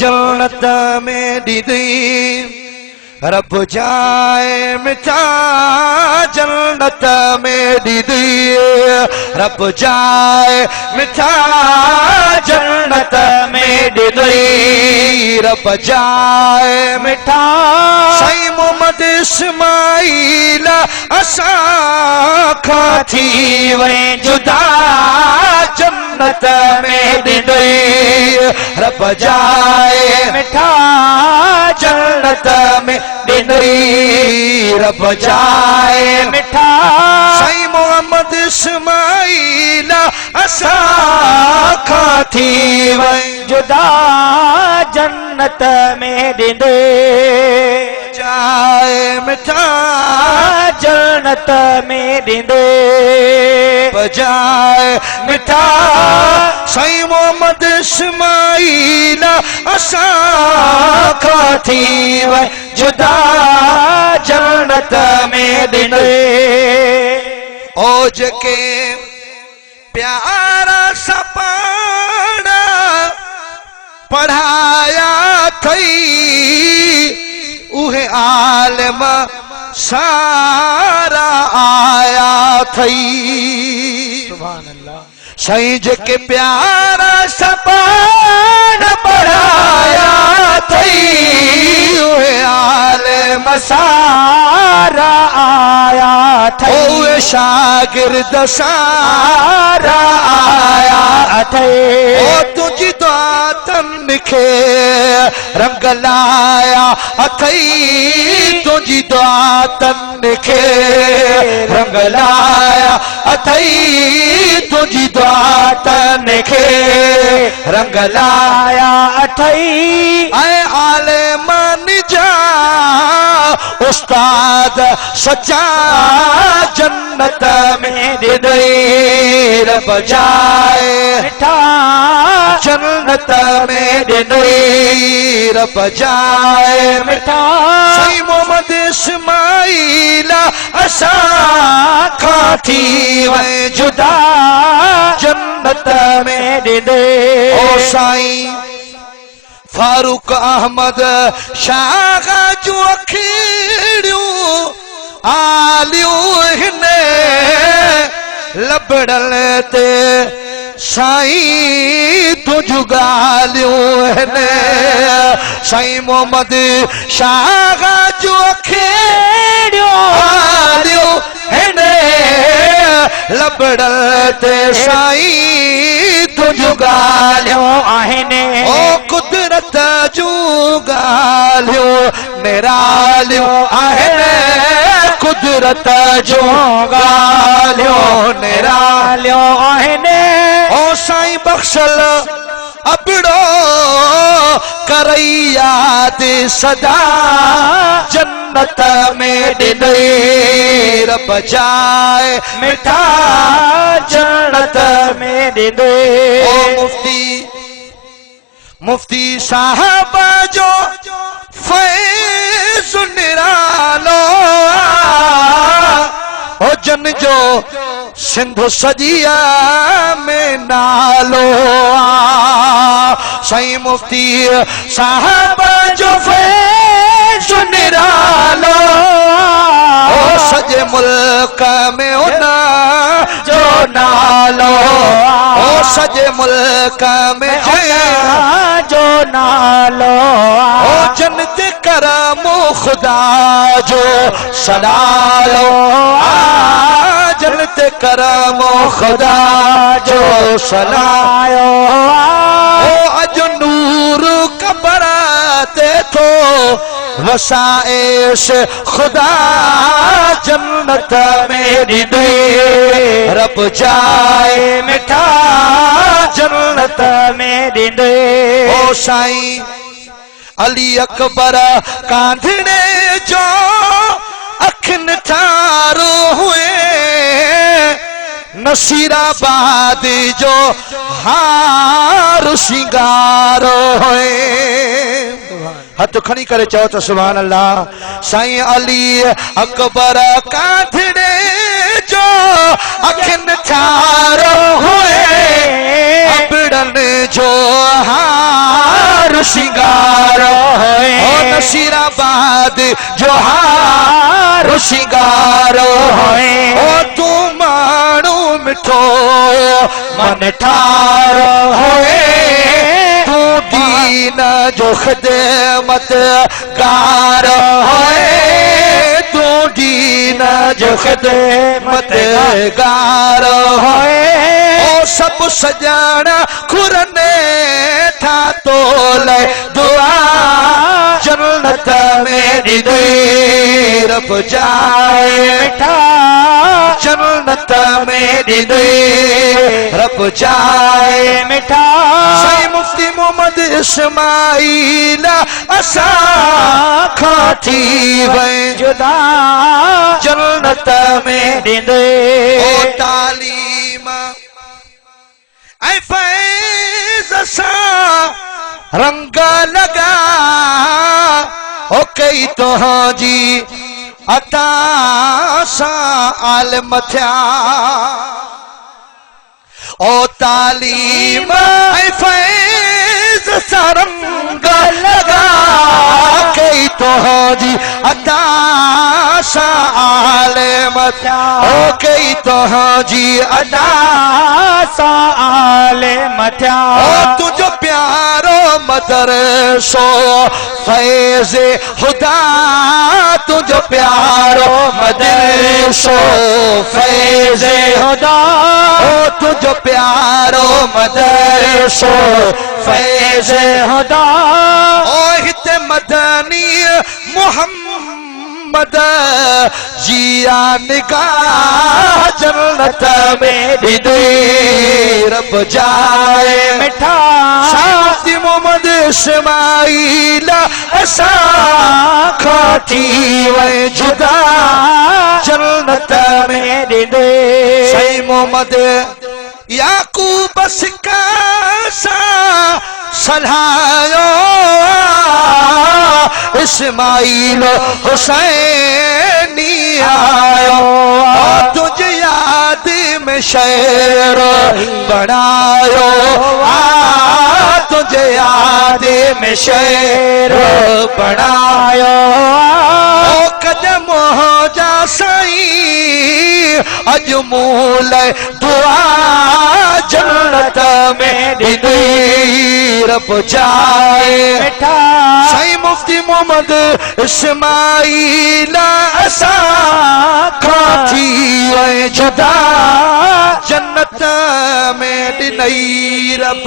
जन्नत में दीदी रब जाए मिठा जन्नत में दीदी रब जाए मिठा जन्नत में दीदी रब जाए मिठा साईं मोहम्मद इस्माइल असा खाती वे जुदा जन्नत में दीदी रब जाए मिठा जन्नत में दीदी रब जाए मिठा साईं मोहम्मद इस्माइल असा खाती वे जुदा जन्नत में दीदी जाए मिठा जन्नत में दीदी बजाए मिठा साईं मोहम्मद इस्माइल असा खाती वे जुदा जन्नत में दीदी ओ जके प्यारा सपाना पढ़ाया थई उहे आलम सारा आया थई सुभान अल्लाह साईं जके प्यारा सपाना पढ़ाया थई उहे आलम सारा आया था ओए शागिर्द सारा आया थे ओ तुझी दातन खे रंग लाया अथई तुझी दातन खे रंग लाया अथई तुझी दातन खे रंग लाया अथई ऐ आलेमान जा उस्ताद सच्चा जन्नत में दीदी रब जाए मिठा जन्नत में दीदी रब जाए मिठा साईं मोहम्मद इस्माइल असा खाती वे जुदा जन्नत में दीदी ओ साईं फारूक अहमद शाह जो अखिड़ियूं आलियूं हिने लबड़ल ते साईं तुझू गालियूं हिने साईं मोहम्मद शाह जो अखिड़ियूं आलियूं हिने लबड़ल ते साईं तुझू गालियूं आहिने ओ कुदरत जू गालियो निरालियो आहिनि कुदरत जू गालियो निरालियो आहिने ओ साईं बख्शल अबड़ो करैया दे सदा जन्नत में दीदी रब जाए मिठा जन्नत में दीदी ओ मुफ्ती साहब जो फैज़ निरालो ओ जन जो सिंध सजिया में नालो साईं मुफ्ती साहब जो फैज़ निरालो ओ सजे मुल्क में उना जो नालो ओ सजे मुल्क में जो नालो ओ जन्नत करमो खुदा जो सलालो जन्नत करमो खुदा जो सलायो ओ अज नूर कबराते थो वसाइश खुदा जन्नत में दीदी रब जाए मिठा जन्नत में दीदी ओ साईं अली अकबर कांधने जो अखन ठारो हुए नसीराबाद जो हार सिंगारो हुए हथ खणी करे चओ त सुभान अल्लाह साईं अली अकबर कांधने जो अखिन ठारो हुए अबड़न जो हार शिंगार होए ओ नसीराबाद जो हार शिंगार होए ओ तू माण्हू मिठो मन ठारो होए तू दीन जो खिदमत गार होए तू दीन जो खिदमत गार होए ओ सब सजाना खुरने था तो ले दुआ जन्नत में दे रब जाए मिठा जन्नत में दे रब जाए मिठा साईं मुफ्ती मोहम्मद इस्माइल असा खाती वे जुदा जन्नत में दीदे ओ तालीम ऐ फैज़ सा रंग लगा ओ कई तो जी अता सा आलम थिया ओ तालीम ऐ फैज़ सा रंग लगा कई तो जी अता सा आलम थिया ओ कई तो जी अता सा आले मथिया ओ तुझो प्यारो मदरसो फैज़ खुदा तुझो प्यारो मदरसो फैज़ खुदा ओ तुझो प्यारो मदरसो फैज़ खुदा ओ हिते मदनी मोहम्मद जिया निगाह जन्नत में दे रब जाए मिठा शादी मोहम्मद इस्माइल ऐसा खाती वे जुदा जन्नत में दीदे सही मोहम्मद याकूब सिका सा सलायो इस्माइल हुसैनी आयो तुझे याद में शेर बनायो तुझे याद में शेर बनायो ओ कदम हो जा साईं अजमूल दुआ जन्नत में दे रब जाए मिठा साईं मुफ्ती मोहम्मद इस्माइल असा खाती वे जुदा जन्नत में ॾिनई रब